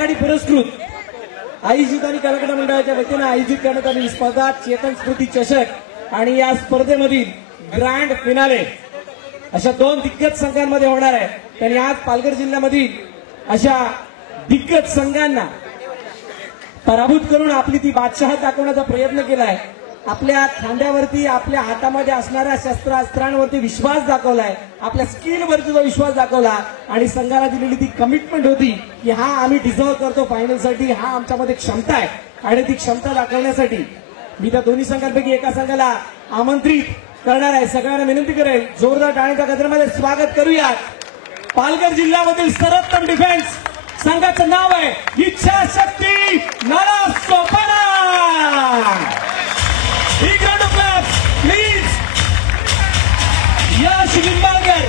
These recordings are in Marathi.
आणि पुरस्कृत आयोजित आणि कलाकार मंडळाच्या वतीने आयोजित करण्यात आलेली स्पर्धा चेतन स्फूर्ती चषक आणि या स्पर्धेमधील ग्रँड फिनाले अशा दोन दिग्गज संघांमध्ये होणार आहे. त्यांनी आज पालघर जिल्ह्यामधील अशा दिग्गज संघांना पराभूत करून आपली ती बादशाहत दाखवण्याचा प्रयत्न केलाय. आपल्या खांद्यावरती आपल्या हातामध्ये असणाऱ्या शस्त्रास्त्रांवरती विश्वास दाखवलाय, आपल्या स्किलवरती जो विश्वास दाखवला आणि संघाला दिलेली ती कमिटमेंट होती की हा आम्ही डिझर्व करतो फायनलसाठी, हा आमच्यामध्ये क्षमता आहे आणि ती क्षमता दाखवण्यासाठी मी त्या दोन्ही संघांपैकी एका संघाला आमंत्रित करणार आहे. सगळ्यांना विनंती करेल जोरदार टाळ्यांच्या गजरामध्ये स्वागत करूया. पालघर जिल्ह्यामधील सर्वोत्तम डिफेन्स संघाचं नाव आहे इच्छाशक्ती नालासोपारा. प्लीज यश लिंबाळकर,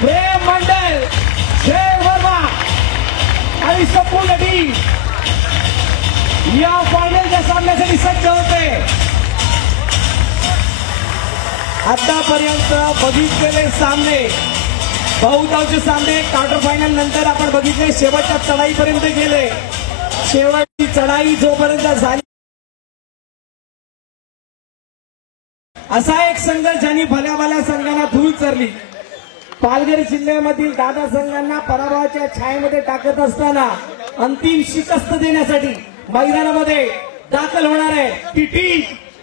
प्रेम मंडल, जय वर्मा आणि संपूर्ण टीम या फायनलच्या सामन्यासाठी सज्ज होते. आतापर्यंत बघितलेले सामने, बहुतांश सामने क्वार्टर फायनल नंतर आपण बघितले शेवटच्या चढाईपर्यंत गेले. शेवटची चढाई जोपर्यंत झाली असा एक संघ ज्यांनी भल्या भल्या संघांना धूळ चरली. पालघर जिल्ह्यामधील दादा संघांना पराभवाच्या छायेमध्ये टाकत असताना अंतिम शिकस्त देण्यासाठी मैदानामध्ये दाखल होणार आहे ती टीम.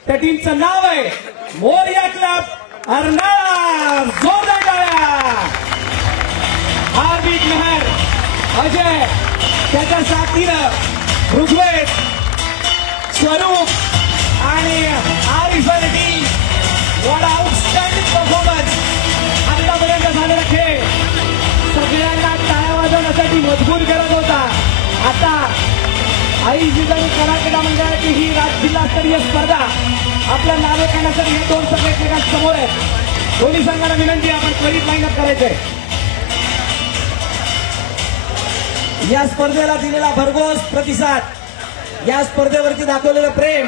त्या टीमचं नाव आहे मोरया क्लब अर्नाळा. जोरदार टाळ्या. हार्दिक मेहर, अजय, त्याच्या साथीनं ऋग्वेद, स्वरूप आणि Arif team. What outstanding performance. आतापर्यंत झालेला खेळ सगळ्यांना टाळ्या वाजवण्यासाठी मजबूर करत होता. आता आयोजित आणि कलाकार मंडळाची ही जिल्हास्तरीय स्पर्धा आपल्या नावे करण्यासाठी हे दोन संघ एकमेकांसमोर आहेत. दोन्ही संघांना विनंती आपण त्वरित लाईनअप करायचंय. या स्पर्धेला दिलेला भरघोस प्रतिसाद, या स्पर्धेवरती दाखवलेलं प्रेम,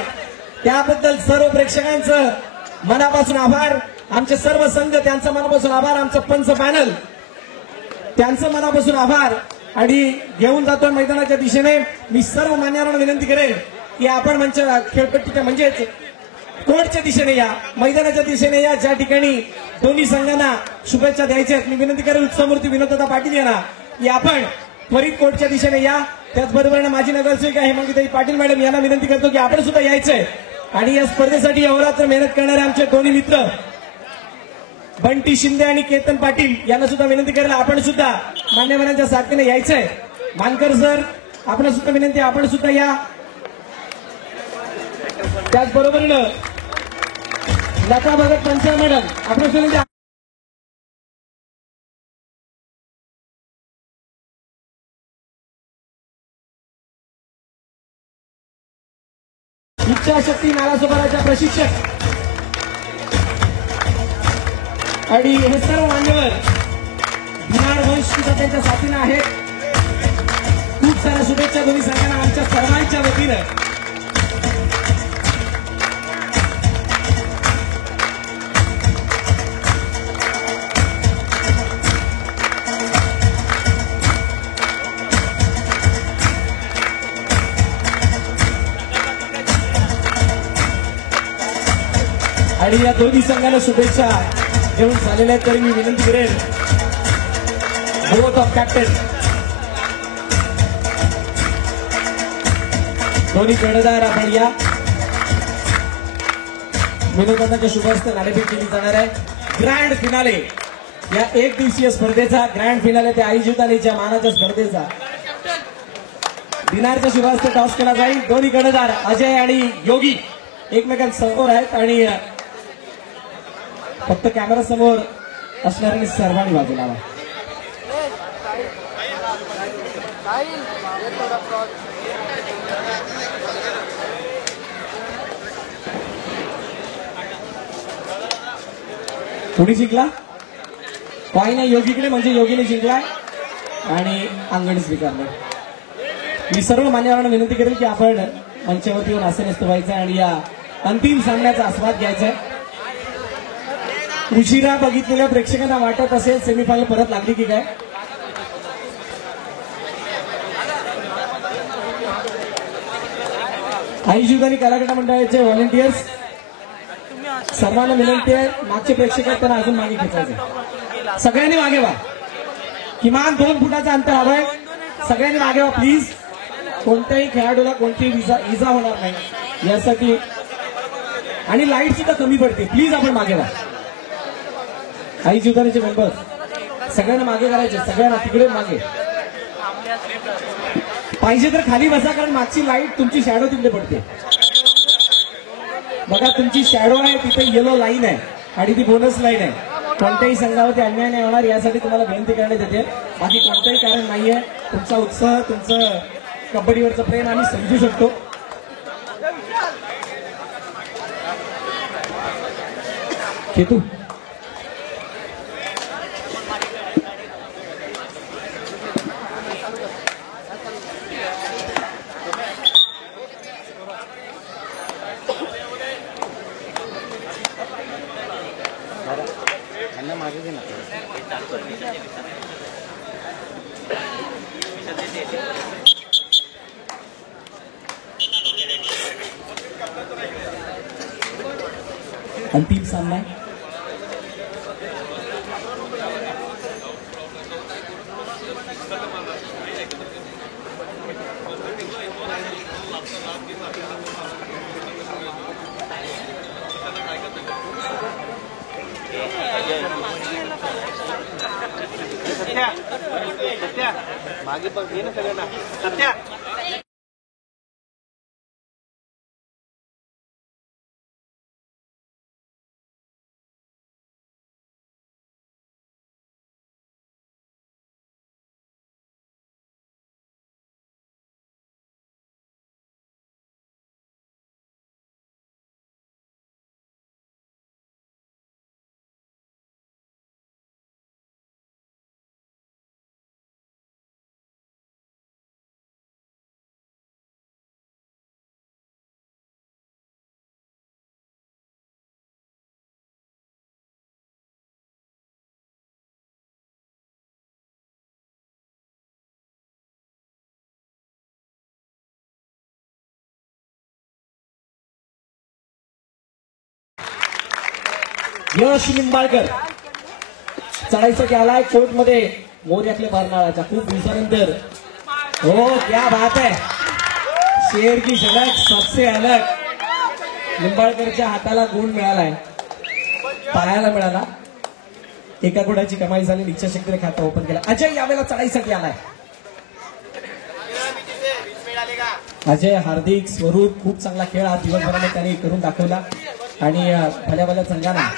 त्याबद्दल सर्व प्रेक्षकांचं मनापासून आभार. आमचे सर्व संघ त्यांचं मनापासून आभार. आमचं पंच पॅनल त्यांचं मनापासून आभार. आणि घेऊन जातो मैदानाच्या दिशेने. मी सर्व मान्यवरांना विनंती करेन की आपण खेळपट्टीच्या म्हणजेच कोर्टच्या दिशेने या, मैदानाच्या दिशेने या, ज्या ठिकाणी दोन्ही संघांना शुभेच्छा द्यायच्या आहेत. मी विनंती करेन उत्सवमूर्ती विनोददा पाटील यांना की आपण त्वरित कोर्टच्या दिशेने या. त्याचबरोबर माजी नगरसेविका हेमंतीताई पाटील मॅडम यांना विनंती करतो की आपण सुद्धा यायचंय. आणि या स्पर्धेसाठी अहोरात्र मेहनत करणारे आमचे दोन्ही मित्र बंटी शिंदे आणि केतन पाटील यांना सुद्धा विनंती करेल आपण सुद्धा मान्यवरांच्या साथीने यायचंय. मानकर सर आपण सुद्धा विनंती, आपण सुद्धा या. त्याचबरोबरीनं लता भगत पंचाळ मॅडम आपण विनंती. इच्छाशक्ती नालासोपाराच्या प्रशिक्षक आणि हे सर्व मान्यवर बिहार वंश सुद्धा त्यांच्या साथीनं आहेत. खूप साऱ्या शुभेच्छा दोन्ही संघांना आमच्या सर्वांच्या वतीनं. आणि या दोन्ही संघांना शुभेच्छा देऊन झालेल्या आहेत. तरी मी विनंती करेन बोथ ऑफ कॅप्टन दोन्ही कर्णधार आपण या. विनोदांच्या शुभ हस्ते नाणेफेक केली जाणार आहे. ग्रँड फिनाले या एक दिवसीय स्पर्धेचा ग्रँड फिनाले त्या आयोजित आणि ज्या मानाच्या स्पर्धेचा दिनारच्या शुभ हस्ते टॉस केला जाईल. दोन्ही कर्णधार अजय आणि योगी एकमेकांसमोर आहेत आणि फक्त कॅमेरा समोर असणाऱ्यांनी सर्वांनी बाजू लावा. कोणी जिंकला? काही नाही, योगीकडे म्हणजे योगीने जिंकलाय आणि अंगण स्वीकारलं. मी सर्व मान्यवरांना विनंती करेल की आपण मंचावरती येऊन आसनस्थ व्हायचं आणि या अंतिम सामन्याचा आस्वाद घ्यायचा आहे. उशिरा बघितलेल्या प्रेक्षकांना वाटत असेल सेमीफायनल परत लागली की काय? आई जीवदानी कलाकार मंडळाचे व्हॉलेंटियर्स सर्वांना विनंती आहे, मागचे प्रेक्षक आहेत त्यांना अजून मागे खेचायचे. सगळ्यांनी मागे व्हा, किमान 2 फुटाचं अंतर हवंय. सगळ्यांनी मागे व्हा प्लीज. कोणत्याही खेळाडूला कोणतीही इजा होणार नाही यासाठी. आणि लाईट सुद्धा कमी पडते, प्लीज आपण मागे व्हा. आई जीवदानीचे मेंबर सगळ्यांना मागे करायचे, सगळ्यांना तिकडे मागे. पाहिजे तर खाली बसा, कारण मागची लाईट तुमची शॅडो तिकडे पडते. बघा तुमची शॅडो आहे तिथे येलो लाईन आहे आणि ती बोनस लाईन आहे. कोणत्याही संघावरती अन्याय नाही होणार यासाठी तुम्हाला विनंती करण्यात येते. बाकी कोणतंही कारण नाहीये. तुमचा उत्साह, तुमचं कबड्डीवरचं प्रेम आम्ही समजू शकतो. केतू अंतिम सामना. मागे पण घे ना सगळ्यांना. सत्या यश निंबाळकर चढाईसाठी आलाय कोर्टमध्ये मोर्यातल्या बारनाळाच्या खूप दिवसानंतर. हो क्या बात है, शेर की झलक सबसे अलग. निंबाळकरच्या हाताला गुण मिळालाय, पायाला मिळाला. एका गुणाची कमाई झाली. इच्छाशक्तीने खाता ओपन केला. अजय यावेळेला चढाईसाठी आलाय. अजय, हार्दिक, स्वरूप खूप चांगला खेळ हा दिवसभराने त्यांनी करून दाखवला आणि भल्या भल्या संघांना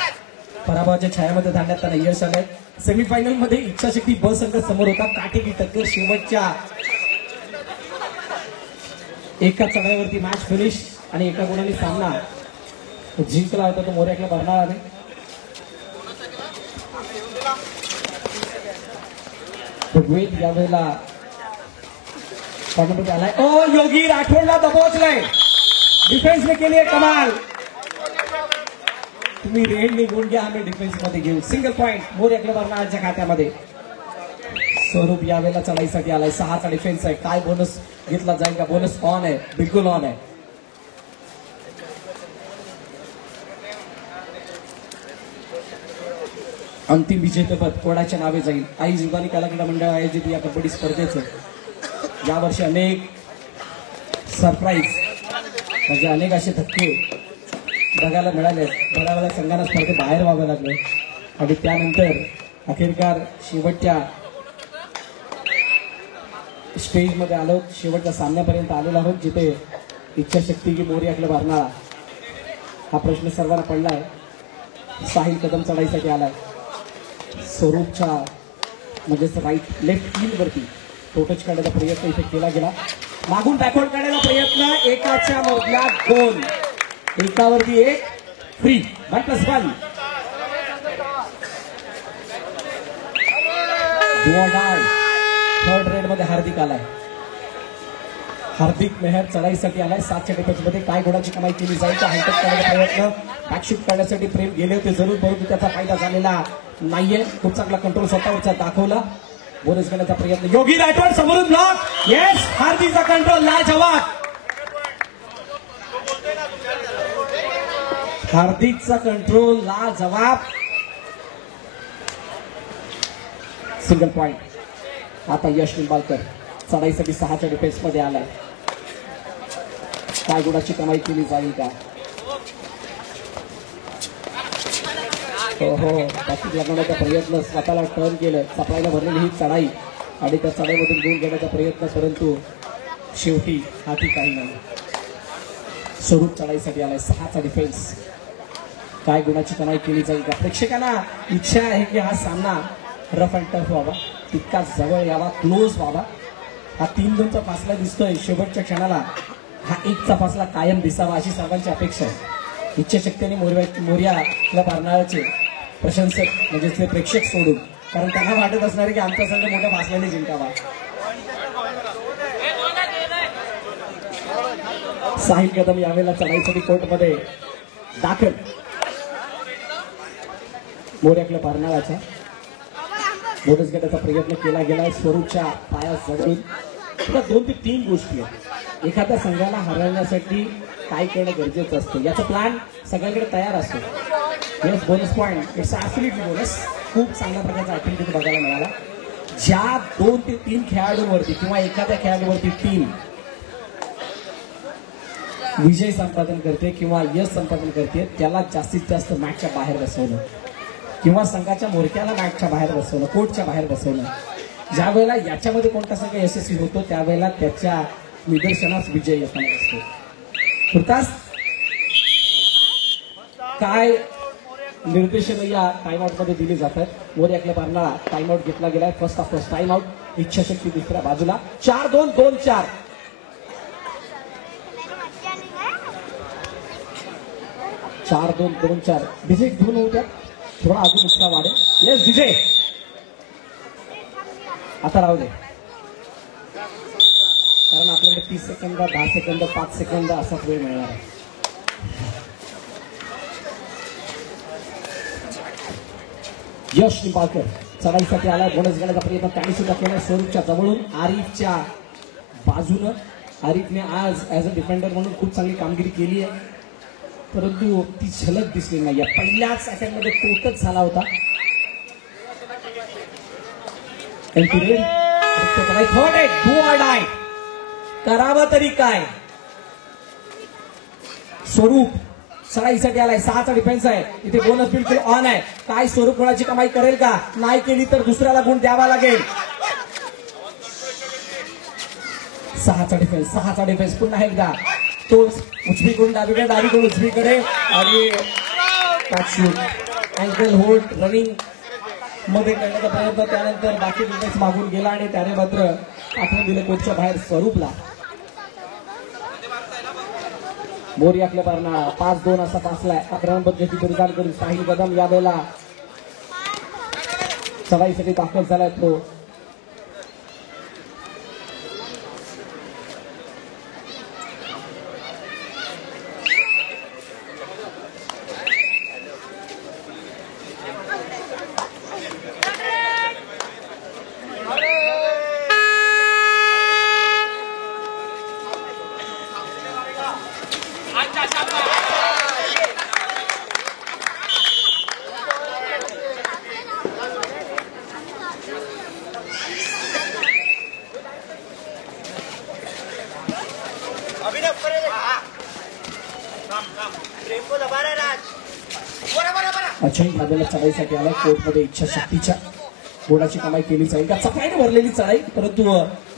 पराभवाच्या छायामध्ये धाडण्यात त्यांना यश आलंय. सेमीफायनल मध्ये इच्छाशक्ती ब संघ समोर होता. काटेकी टक्कर, शेवटच्या एका चढाईवरती मॅच फिनिश आणि एका गुणाने सामना जिंकला होता तो मोर्यातल्या बर्नाळाने. ऋग्वेद यावेळेला कॉर्नरमध्ये आलाय. ओ योगी राठोडला दबोचलाय. डिफेन्सने केली आहे कमाल. तुम्ही रेड निघून घ्या, आम्ही डिफेन्स मध्ये घेऊ. सिंगल पॉइंट मोर्यातल्या बर्नाळाच्या खात्यामध्ये. स्वरूप यावेळेला चढाईसाठी आलाय. 6चा डिफेन्स आहे. काय बोनस घेतला जाईल का? बोनस ऑन आहे, बिलकुल ऑन आहे. अंतिम विजेतेपद कोणाच्या नावे जाईल? आई जीवदानी कलाकार मंडळ आयोजित या कबड्डी स्पर्धेचं यावर्षी अनेक सरप्राईज म्हणजे अनेक असे धक्के बघायला मिळाले. बऱ्या बऱ्या संघांना स्पर्धे बाहेर व्हावे लागले आणि त्यानंतर अखेरकार शेवटच्या स्टेजमध्ये आलो, शेवटच्या सामन्यापर्यंत आलेलो आहोत, जिथे इच्छाशक्ती की मोर्यातल्या बारनाळा हा प्रश्न सर्वांना पडलाय. साहिल कदम चढाईसाठी आलाय. स्वरूपच्या म्हणजेच राईट लेफ्ट हील वरती टोटच काढण्याचा प्रयत्न इथे केला गेला. मागून बॅकवर्ड काढण्याचा प्रयत्न. एकाच्या मधल्या 2, एकावरती 1 फ्री 1+1. थर्ड रेड मध्ये हार्दिक आलाय. हार्दिक मेहर चढाईसाठी आलाय. 7च्या डिफेन्स मध्ये काय गुणाची कमाई केली जाईल? हायटच करण्याचा प्रयत्न, बॅकशूट करण्यासाठी प्रेम गेले होते जरूर, परंतु त्याचा फायदा झालेला नाहीये. खूप चांगला कंट्रोल स्वतःवरचा दाखवला. बोनस करण्याचा प्रयत्न. योगी राठोड समोरून ब्लॉक. येस, हार्दिकचा कंट्रोल लाजवाब. हार्दिकचा कंट्रोल ला जवाब. Single point. आता यश निंबाळकर चढाईसाठी 6च्या डिफेन्स मध्ये आलाय. काय गुणाची कमाई केली जाईल का? हो बाकी लगवण्याचा प्रयत्न, स्वतःला टर्न केलं, सप्लायला भरलेली ही चढाई आणि त्या चढाईमधून गुण घेण्याचा प्रयत्न, परंतु शेवटी हाती काही नाही. स्वरूप चढाईसाठी आलाय. 6चा डिफेन्स. काय गुणाची कमाई केली जाईल का? प्रेक्षकांना इच्छा आहे की हा सामना रफ अँड टफ व्हावा, तितका जवळ यावा, क्लोज व्हावा. हा 3-2चा फासला दिसतोय. शेवटच्या क्षणाला हा 1चा फासला कायम दिसावा अशी सर्वांची अपेक्षा आहे. इच्छाशक्तीने मोर्याला पारणाऱ्याचे प्रशंसक म्हणजे ते प्रेक्षक सोडून, कारण त्यांना वाटत असणार की आमचा संघ मोठ्या फासल्याने जिंकावा. साहिल कदम यावेळेला चढाईसाठी कोर्टमध्ये दाखल. मोर्याकडे पारणाऱ्याचा बोनस घेण्याचा प्रयत्न केला गेलाय. स्वरूपच्या पायाजवळून 2 ते 3 गोष्टी आहेत. एखाद्या संघाला हरवण्यासाठी काय करणं गरजेचं असतं, याचा प्लॅन सगळ्यांकडे तयार असतो. Yes, bonus point. It's absolutely bonus. खूप चांगल्या प्रकारचा ऍक्टिव्हिटी बघायला मिळाला. ज्या 2 ते 3 खेळाडूंवरती किंवा एखाद्या खेळाडूवरती टीम विजय संपादन करते किंवा यश संपादन करते, त्याला जास्तीत जास्त मॅचच्या बाहेर बसवणं किंवा संघाच्या मोरक्याला मॅचच्या बाहेर बसवणं, कोर्टच्या बाहेर बसवणं. ज्या वेळेला याच्यामध्ये कोणता संघ यशस्वी होतो त्यावेळेला त्याच्या निदर्शनास विजय येताना असतो. तुर्तास काय निर्देशन या टाइमआउट मध्ये दिले जातात. मोर्याकडे पारणारा टाइमआउट घेतला गेलाय. First of first timeout. इच्छाशक्ती दुसऱ्या बाजूला. 4-2, 2-4. 4-2, 2-4. विजय घेऊन होऊ द्या, थोडा अजून उत्साह वाढेल. येस विजय, आता राहू दे, कारण आपल्याकडे 30 सेकंद, 10 सेकंद, 5 सेकंद असाच वेळ मिळणार आहे. यश निंबाळकर चढाईसाठी आलाय. बोनस घेण्याचा प्रयत्न त्याने सुद्धा केला. स्वरूपच्या जवळून आरिफच्या बाजूनं. आरिफने आज ऍज अ डिफेंडर म्हणून खूप चांगली कामगिरी केली आहे, परंतु ती झलक दिसली नाही. पहिल्याच अटॅकमध्ये तोटच झाला होता. करावं तरी काय. स्वरूप चढाईसाठी आलाय. 6चा डिफेन्स आहे. इथे बोनस बिलकुल ऑन आहे. काय स्वरूप कोणाची कमाई करेल का? नाही केली तर दुसऱ्याला गुण द्यावा लागेल. 6चा डिफेन्स पुन्हा एकदा तोच उजवीकडून डावीकडे उजवीकडे आणि अँकल होल्ड रनिंग मध्ये करण्याचा प्रयत्न. त्यानंतर बाकी डिफेन्स मागून गेला आणि त्याने मात्र आठवण दिलं कोर्टच्या बाहेर स्वरूपला. मोर्याकडे पारणारा 5-2 असा फासलाय. आक्रमण पद्धती परिधान करून साहिल कदम यावेळेला चढाईसाठी दाखल झालाय. तो अचानक लागलेल्या चढाईसाठी आला. कोर्टमध्ये इच्छाशक्तीच्या गोडाची कमाई केली जाईल का? चपाईने भरलेली चढाई, परंतु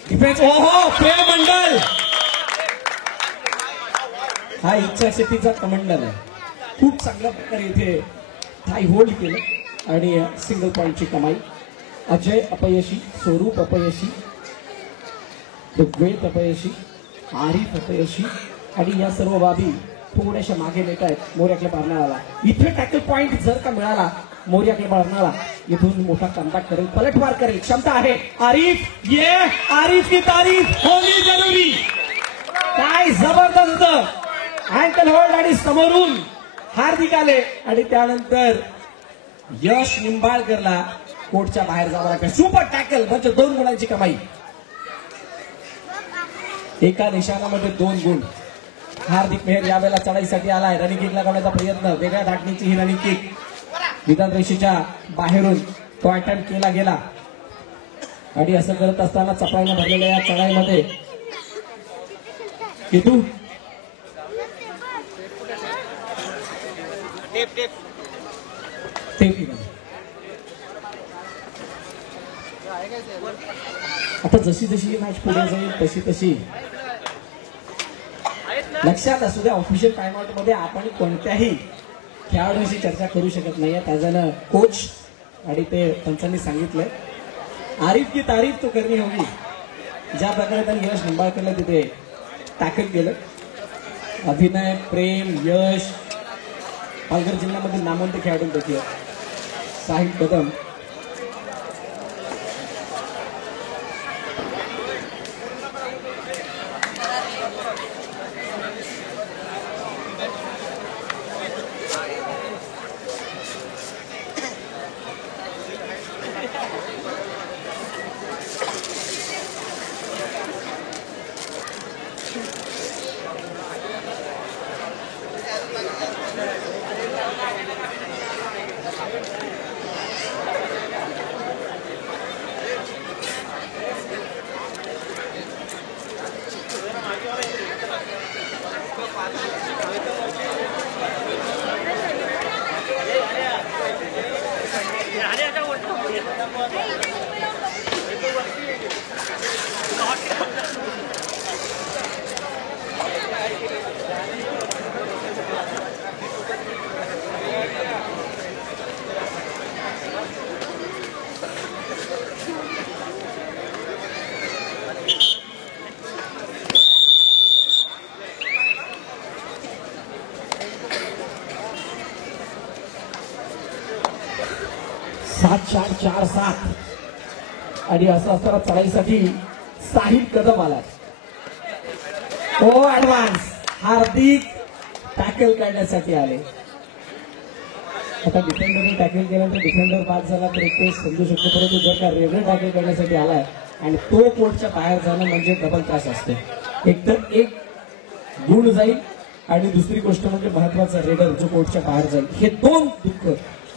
डिफेन्स. ओहो, प्रेम मंडल हा इच्छाशक्तीचा कमांडर आहे. खूप चांगल्या प्रकारे इथे थाई होल्ड केलं आणि सिंगल पॉइंटची कमाई. अजय अपयशी, स्वरूप अपयशी, द्वैत अपयशी, आरिफ अपयशी आणि या सर्व बाबी थोड्याशा मागे नेत आहेत मोर्याकडे पारणारा. इथे टॅकल पॉइंट जर का मिळाला मोर्याकडे पारणारा, इथून मोठा कमबॅक करेल, पलटवार करेल, क्षमता आहे. आरिफ, ये आरिफ की तारीफ होनी जरुरी. काय जबरदस्त अँकल होल्ड आणि समोरून हार्दिक आले आणि त्यानंतर यश निंबाळकरला कोर्टच्या बाहेर जावं लागतं. सुपर टॅकल म्हणजे 2 गुणांची कमाई. एका निशाणामध्ये 2 गुण. हार्दिक मेहर यावेळेला चढाईसाठी आलाय. रनिंग किक लगावण्याचा प्रयत्न, वेगळ्या धाटणीची ही रनिंग किक विधान रेषेच्या बाहेरून तो अटेम्प्ट केला गेला. आणि असं करत असताना चपळाईने भरलेल्या या चढाईमध्ये किटू टेप टेप आता जशी जशी मॅच पुढे जाईल तशी तशी लक्षात असू द्या, ऑफिशियल टाइम आउट मध्ये आपण कोणत्याही खेळाडूंशी चर्चा करू शकत नाहीये. त्याच्यानं कोच आणि ते पंचांनी सांगितलंय आरिफ की तारीफ तो करनी होगी. ज्या प्रकारे त्यांनी यश निंबाळकरला तिथे टॅकल केलं, अभिनय, प्रेम, यश पालघर जिल्ह्यामधील नामवंत खेळाडूंपैकी साहिल कदम. सात 4-4-7 आणि असं असताना चढाईसाठी साहिल कदम आला. ओ ऍडव्हान्स हार्दिक टॅकल करण्यासाठी आले. आता डिफेंडरने टॅकल केल्यानंतर डिफेंडर बाद झाला तर एक ते समजू शकतो, परंतु जर का रेडर टॅकल करण्यासाठी आलाय आणि तो कोर्टच्या बाहेर जाणं म्हणजे डबल त्रास असतो. एकतर एक गुण जाईल आणि दुसरी गोष्ट म्हणजे महत्वाचा रेडर जो कोर्टच्या बाहेर जाईल. हे दोन दुःख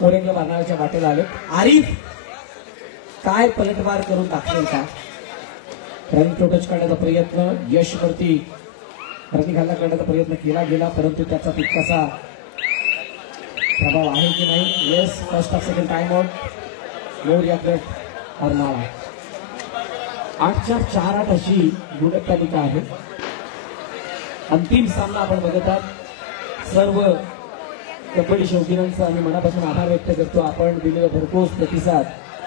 औरंगाबाद बाणाच्या वाटेला आले. आरिफ काय पलटवार करून दाखवेल का? रनिंग टच करण्याचा प्रयत्न, यशवरती रनिंग हल्ला करण्याचा प्रयत्न केला गेला, परंतु त्याचा तितकासा प्रभाव आहे की नाही. Yes, first of second time out. मोर याकडे अर्नाळा 8-4-4-8 अशी गुणतालिका आहे. अंतिम सामना आपण बघत आहात. सर्व कबड्डी शौकीनांचा आम्ही मनापासून आभार व्यक्त करतो. आपण दिलेला भरघोस प्रतिसाद,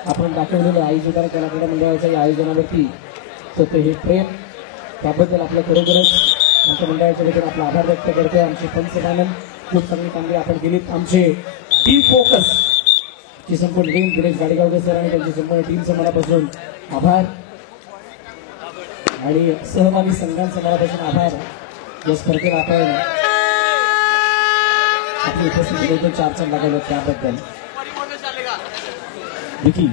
आपण दाखवलेलं आयोजकांना कला क्रीडा मंडळाच्या या आयोजनावरती तर हे प्रेम, त्याबद्दल आपलं खरोखरच आमच्या मंडळाच्या वतीने आपला आभार व्यक्त करतोय. आमचे पंचनालन खूप चांगली कामगिरी आपण केलीत. आमचे टीम फोकस ची संपूर्ण टीम, दिनेश गाडीगावकर सर आणि त्यांच्या संपूर्ण टीमचं मनापासून आभार आणि सहभागी संघांचं मनापासून आभार. या स्पर्धेला आपण आपली उपस्थिती देतो 4 लागलो त्याबद्दल. विकी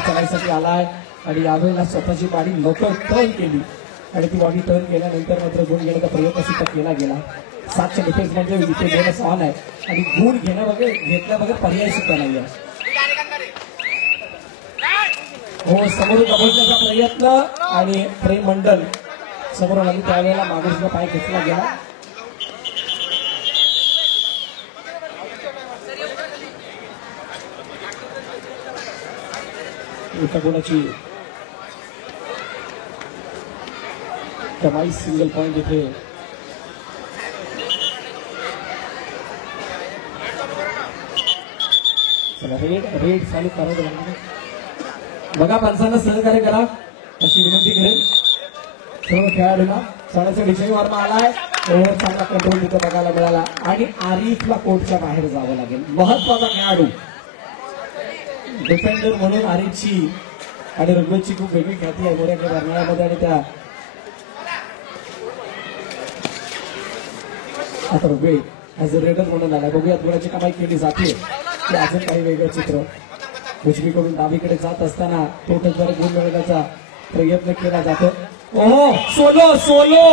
चढाईसाठी आलाय आणि यावेळेला स्वतःची बॉडी लवकर टर्न केली आणि ती बॉडी टर्न केल्यानंतर मात्र गुण घेण्याचा प्रयत्न सुद्धा केला गेला. 7च्या डिफेन्स मध्ये इथे घेणं ऑन आहे आणि गुण घेतल्या बघा पर्याय सुद्धा नाही आहे. हो, समोरून दबवण्याचा प्रयत्न आणि प्रेम मंडल समोरून आली, त्यावेळेला मागून सुद्धा पाय घेतला गेला. एका गुणाची कमाई, सिंगल पॉइंट इथे रेड चालू करावं लागणार. बघा, पंचांना सहकार्य करा अशी विनंती करेल सर्व खेळाडूंना. सणाचा विजय वर्मा आलाय, ओव्हर चांगला कंट्रोल तिथे बघायला मिळाला आणि आरिफला कोर्टच्या बाहेर जावं लागेल. महत्वाचा खेळाडू डिफेंडर म्हणून आरिफची आणि रघुवतची खूप वेगळी ख्याती आहे मोऱ्याच्या बर्नाळ्यामध्ये आणि त्या आता रघुवे ऍज अ रेडर म्हणून आला. बघूयात गुणाची कमाई केली जाते ते अजून काही वेगळं चित्र. उजवीकडून डावीकडे जात असताना तोटद्वारे गुण मिळवण्याचा प्रयत्न केला जातो. ओहो सोलो सोलो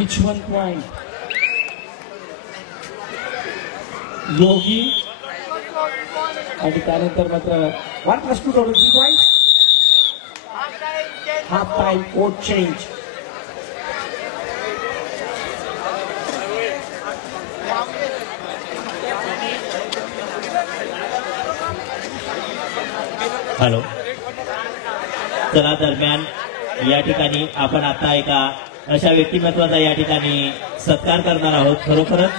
इच 1 पॉइंट योगी आणि त्यानंतर मात्र 1+2 total 3 points half time court change hello चला दरम्यान या ठिकाणी आपण आता एका अशा व्यक्तिमत्वाचा या ठिकाणी सत्कार करणार आहोत. खरोखरच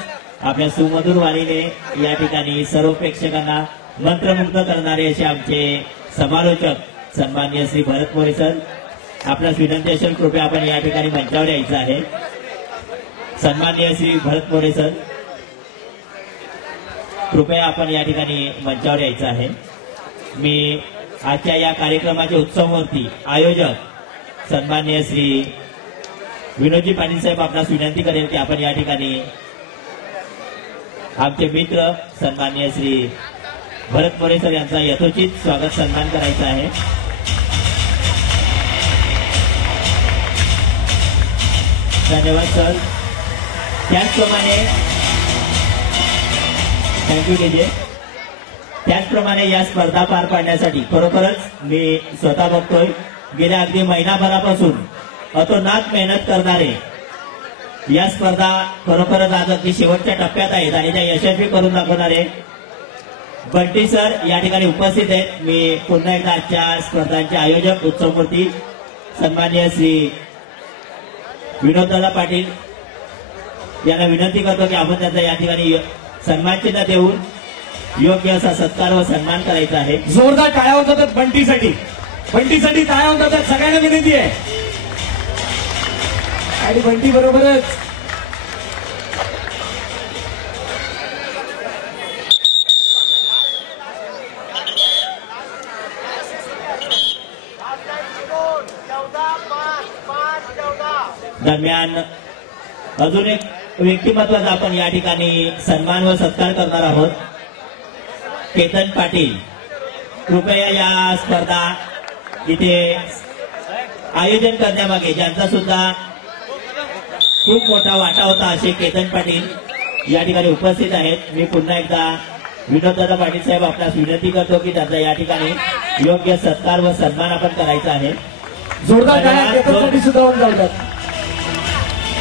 आपल्या सुमधुर वाणीने या ठिकाणी सर्व प्रेक्षकांना मंत्रमुग्ध करणारे असे आमचे समालोचक सन्माननीय श्री भरत मोरे सर. आपल्यास विनंती असेल कृपया आपण या ठिकाणी मंचावर यायचं आहे. सन्माननीय श्री भरत मोरे सर कृपया आपण या ठिकाणी मंचावर यायचं आहे. मी आजच्या या कार्यक्रमाच्या उत्सवावरती आयोजक सन्माननीय श्री विनोदजी पाटील साहेब आपणास विनंती करेल की आपण या ठिकाणी आमचे मित्र सन्माननीय श्री भरत मोरे सर यांचा यथोचित स्वागत सन्मान करायचा आहे. धन्यवाद सर. त्याचप्रमाणे थँक्यू डीजे. त्याचप्रमाणे या स्पर्धा पार पाडण्यासाठी खरोखरच मी स्वतः बघतोय गेल्या अगदी महिनाभरापासून अतोनात मेहनत करणारे या स्पर्धा खरोखरच आज अगदी शेवटच्या टप्प्यात आहेत आणि त्या यशस्वी करून दाखवणारे बंटी सर या ठिकाणी उपस्थित आहेत. मी पुन्हा एकदा आजच्या स्पर्धांचे आयोजक उत्सवमूर्ती सन्माननीय श्री विनोददादा पाटील यांना विनंती करतो की आपण त्यांचा या ठिकाणी सन्मानचिन्ह देऊन योग्य असा सत्कार व सन्मान करायचा आहे. जोरदार टाळ्या होतात बंटीसाठी. बंटीसाठी टाळ्या होतात सगळ्यांना विनंती आहे. आणि बंटी बरोबरच दरम्यान अजून एक व्यक्तिमत्वाचा आपण या ठिकाणी सन्मान व सत्कार करणार आहोत. केतन पाटील कृपया या स्पर्धा इथे आयोजन करण्यामागे ज्यांचा सुद्धा खूप मोठा वाटा होता असे केतन पाटील या ठिकाणी उपस्थित आहेत. मी पुन्हा एकदा विनोददादा पाटील साहेब आपल्यास विनंती करतो की त्यांचा या ठिकाणी योग्य सत्कार व सन्मान आपण करायचा आहे. जोरदार टाळ्या केतनसाठी सुद्धा होऊन जातात.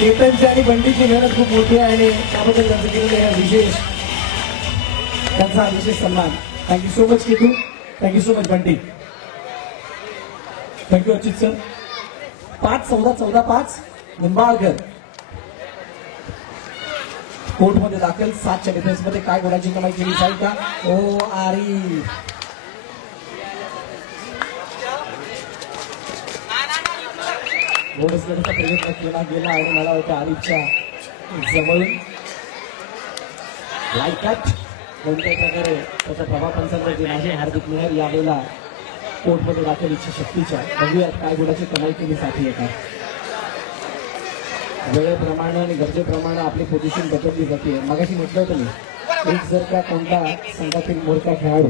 केतनची आणि बंटीची मेहनत खूप मोठी आहे आणि त्याबद्दल त्यांचं केलेलं आहे विशेष त्यांचा विशेष सन्मान. Thank you so much Ketu. Thank you so much Bunty. Thank you Achyut sir. 5-14-14-5 Nimbalkar कोर्टमध्ये दाखल. 7च्या डिफेन्समध्ये काय गुणाची कमाई केली जाईल का? ओ आरी बोनस करण्याचा प्रयत्न केला गेला आणि मला वाटतं आरिफच्या जवळून लायकात कोणत्याही प्रकारे त्याचा प्रभाव पंचांवरती नाही. हार्दिक मेहर यावेळेला कोर्टमध्ये दाखल इच्छा शक्तीच्या. बघूयात काय गुणाची कमाई केली साठी येतात. वेळेप्रमाणे आणि गरजेप्रमाणे आपली पोझिशन बदलली जाते. मगाशी म्हटलं होतं मी एक जर का कोणता संघातील मोठा खेळाडू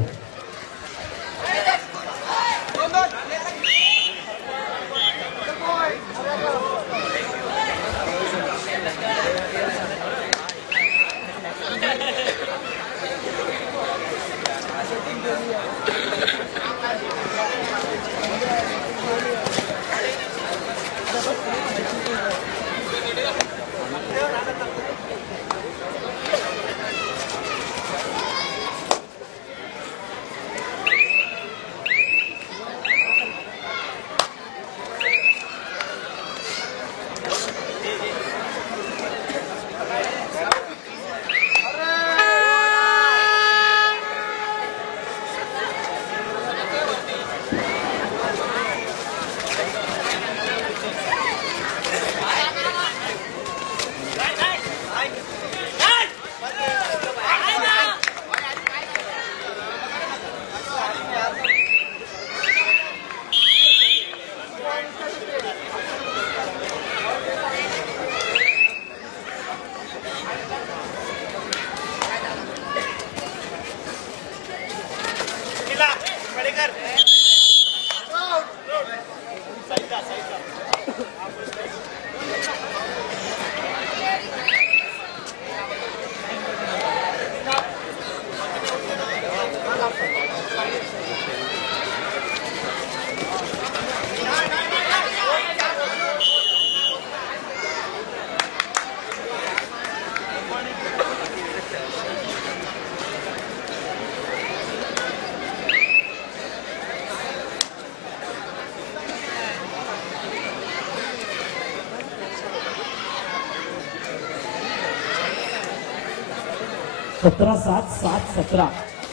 17-7, 7-17.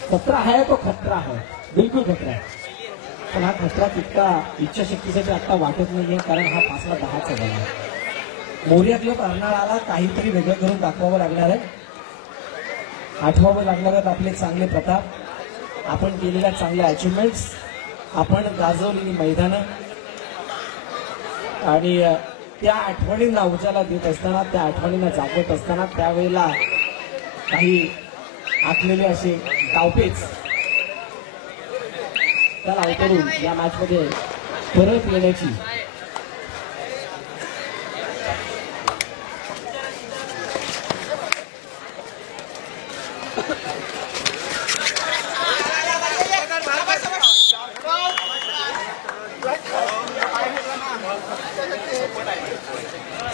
17 है तो खतरा है, बिलकुल खतरा आहे. पण हा खतरा तितका इच्छाशक्तीसाठी आता वाटत नाहीये, कारण हा 5ला 10चा झाला आहे. मोर्या क्लब अर्नाळाला काहीतरी वेगळं करून दाखवावं लागणार आहे, आठवावं लागणार आहेत आपले चांगले प्रताप, आपण केलेल्या चांगल्या अचिव्हमेंट्स, आपण गाजवलेली मैदानं, आणि त्या आठवणींना उजाला देत असताना, त्या आठवणींना जागवत असताना त्यावेळेला काही आखलेले असे डावपेच त्याला अवतरून या मॅचमध्ये परत येण्याची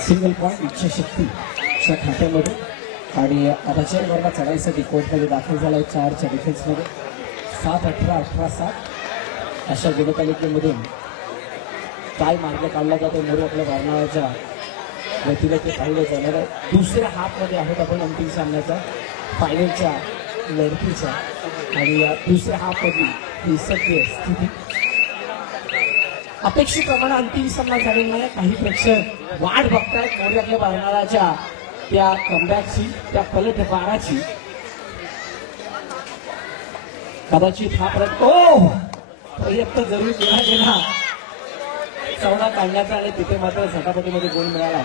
सिंगल पॉईंट इच्छाशक्तीच्या खात्यामध्ये. आणि अभजय वर्मा चढाईसाठी कोर्टमध्ये दाखल झाला आहे 4च्या डिफेन्समध्ये. 7-18, 18-7 अशा गुणतालिकेमधून काय मार्ग काढला जातो मोरे आपल्या वारणाच्या वतीला ते पाहिलं जाणार आहे. दुसऱ्या हाफमध्ये आहोत आपण अंतिम सामन्याचा, फायनलच्या लढतीचा. आणि या दुसऱ्या हाफमध्ये ही सत्य स्थिती अपेक्षेप्रमाणे अंतिम सामना झालेला नाही. काही प्रेक्षक वाट बघतायत मोरे आपल्या वारणाच्या त्या कमबॅकची, त्या पलटवाराची. कदाचित हा प्रयत्न जरूर केला गेला चवडा काढण्याचा, आणि तिथे मात्र झटापटीमध्ये गोल मिळाला.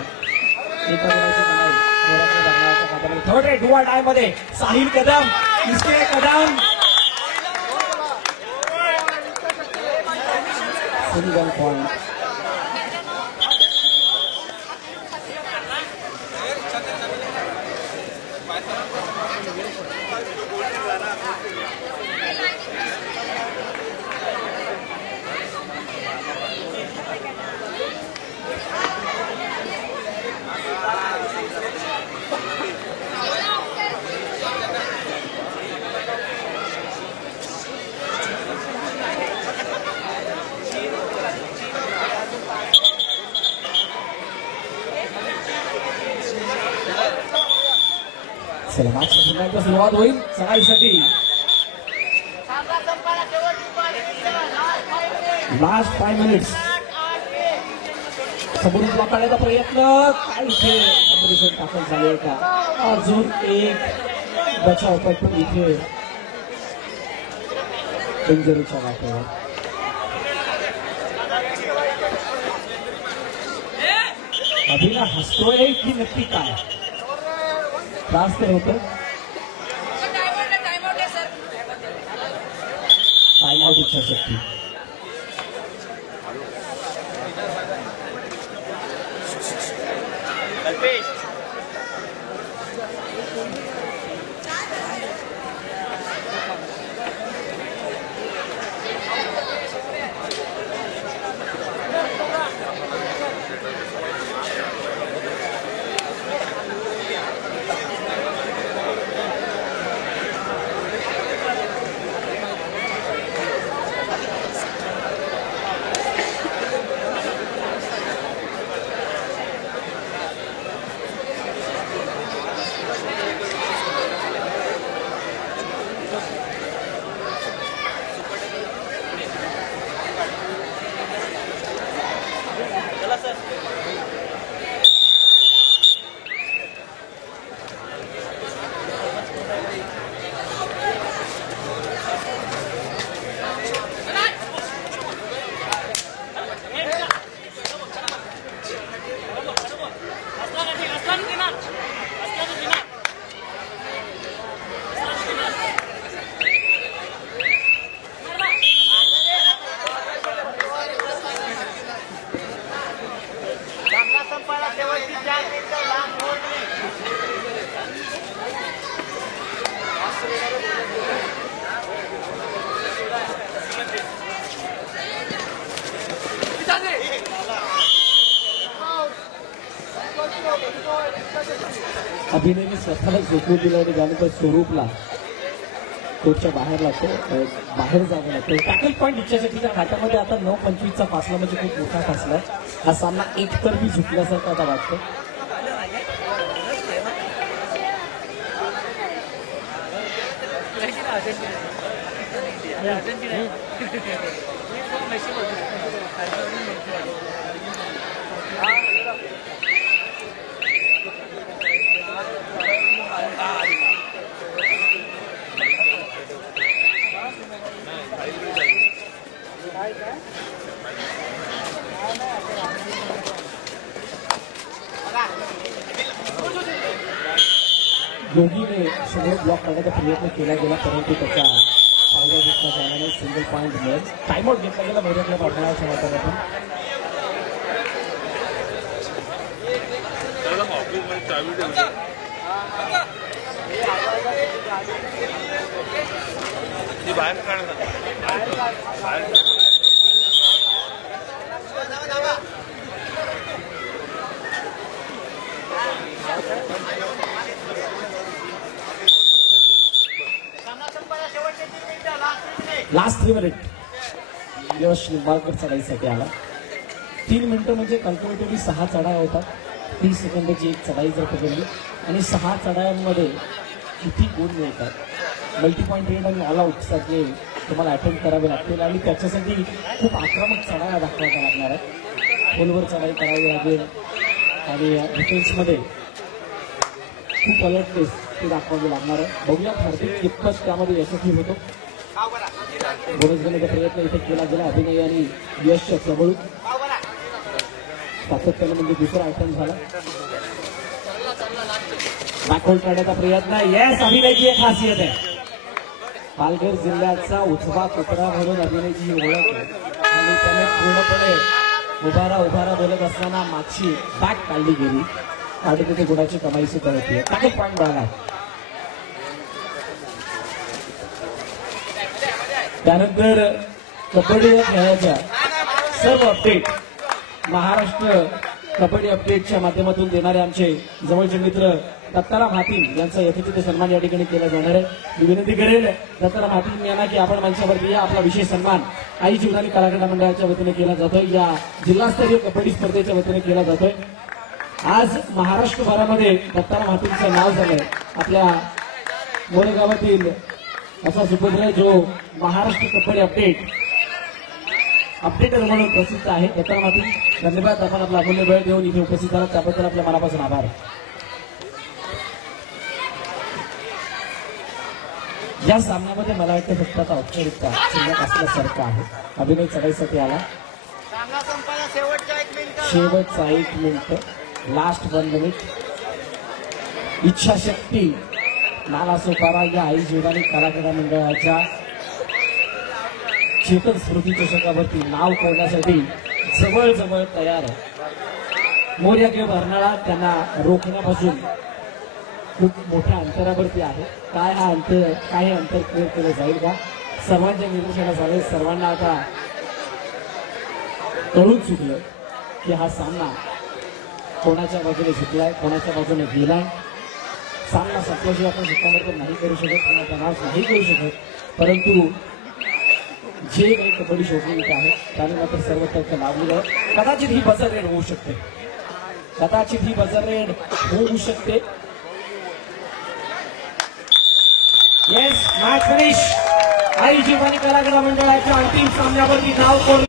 थर्ड रेड डुआ डाय मध्ये साहिल कदम, इस्के कदम, सिंगल पॉइंट. चला मॅच सुरुवात होईल चढाईसाठी. Last 5 minutes. समोरून ब्लॉक काढण्याचा प्रयत्न, काय इथे कॉम्पिटिशन दाखल झाले का. अजून एक बचावपटू इथे इंजरीच्या वाटेवर. अभिला हसतोय की नक्की काय त्रास तर होतं. टाइम आउट इच्छाशक्ती. अभिनयने स्वतःला झोकून दिलं आणि त्यानंतर स्वरूपला कोर्टच्या बाहेर लागतो, बाहेर जावं लागतं. टॅकल पॉईंट इच्छाशक्तीच्या खात्यामध्ये आता 9-25चा फासला म्हणजे खूप मोठा फासला आहे. हा सामना एकतर्फी झुकल्यासारखा आता वाटतं. दोघीने समोर ब्लॉक करण्याचा प्रयत्न केला गेला, परंतु त्याचा फायदा घेतला जाणार नाही. सिंगल पॉईंट मिळेल. टाइमआउट घेतला गेला मोर्यातल्या पाठवण्याच्या माध्यमातून. लास्ट 3 मिनिट यश निंबाळकर चढाईसाठी आला. 3 मिनिटं म्हणजे कॅल्क्युलेटिव्हली 6 चढाया होतात. 30 सेकंदाची एक चढाई जर पकडली आणि 6 चढायांमध्ये किती गुण मिळतात. मल्टी पॉईंट रेड आणि ऑल आउट सारखे तुम्हाला अटेम्प्ट करावे लागतील आणि त्याच्यासाठी खूप आक्रमक चढाया दाखवायला लागणार आहे. खोलवर चढाई करावी लागेल आणि डिफेन्समध्ये खूप अलर्टनेस ते दाखवावी लागणार आहे. बघूया हार्दिक कितपत त्यामध्ये यशस्वी होतो. बोनस घेण्याचा प्रयत्न इथे केला गेला. अभिनय आणि यशच्या प्रबळ सातत्याने म्हणजे दुसरा अटेम्प्ट झाला. बॅकहोल्ड करण्याचा प्रयत्न. येस, अभिनयची एक खासियत आहे. पालघर जिल्ह्याचा उजवा कोपरा म्हणून अभिनयची ओळख आहे आणि त्याने पूर्णपणे उभारा बोलत असताना मागची बॅक काढली गेली आणि तिथे गुणाची कमाई सुद्धा होती. टार्गेट पॉईंट झाला. त्यानंतर कबड्डी खेळाच्या सर्व अपडेट महाराष्ट्र कबड्डी अपडेटच्या माध्यमातून देणारे आमचे जवळचे मित्र दत्ताराम हातीम यांचा यथोचित सन्मान या ठिकाणी केला जाणार आहे. मी विनंती करेल दत्ताराम हातीम यांना की आपण मंचावरती या. आपला विशेष सन्मान आई जीवनानी कलाक्रीडा मंडळाच्या वतीने केला जातोय. या जिल्हास्तरीय कबड्डी स्पर्धेच्या वतीने केला जातोय. आज महाराष्ट्रभरामध्ये दत्ताराम हातीमचं नाव झालंय. आपल्या मोरगावातील असा सुपुत्र जो महाराष्ट्र कबड्डी अपडेटर म्हणून प्रसिद्ध आहे. दत्ताराम हातीम, धन्यवाद. आपण आपला अमूल्य वेळ देऊन इथे उपस्थित झाला त्याबद्दल आपल्या मनापासून आभार. या सामन्यामध्ये मला वाटतं फक्त आता औपचारिकता शिल्लक असल्यासारखं आहे. अभिनय चढाईसाठी आला. शेवटचा 1 मिनिट, लास्ट 1 मिनिट. इच्छाशक्ती नालासोपारा या आई जीवनानी कलाक्रीडा मंडळाच्या चेतन स्मृती चषकावरती नाव करण्यासाठी जवळजवळ तयार आहे. मोर्या किंवा बर्नाळा त्यांना रोखण्यापासून खूप मोठ्या अंतरावरती आहे. काय अंतर क्लिअर केलं जाईल का? सर्वांच्या निदर्शनास आले. सर्वांना आता कळून चुकलं की हा सामना कोणाच्या बाजूने झुकलाय, कोणाच्या बाजूने गेलाय. सामना संपल्याशिवाय आपण शिक्कामोर्तब नाही करू शकत, कोणाचा नाव नाही करू शकत. परंतु जे काही कबड्डी शौकीन आहे त्याने मात्र सर्व तर्क लावलेलं आहे. कदाचित ही बजर रेड होऊ शकते. Yes, match finish. आई जीवनानी कलाक्रीडा मंडळाच्या अंतिम सामन्यावरती नाव कोरले.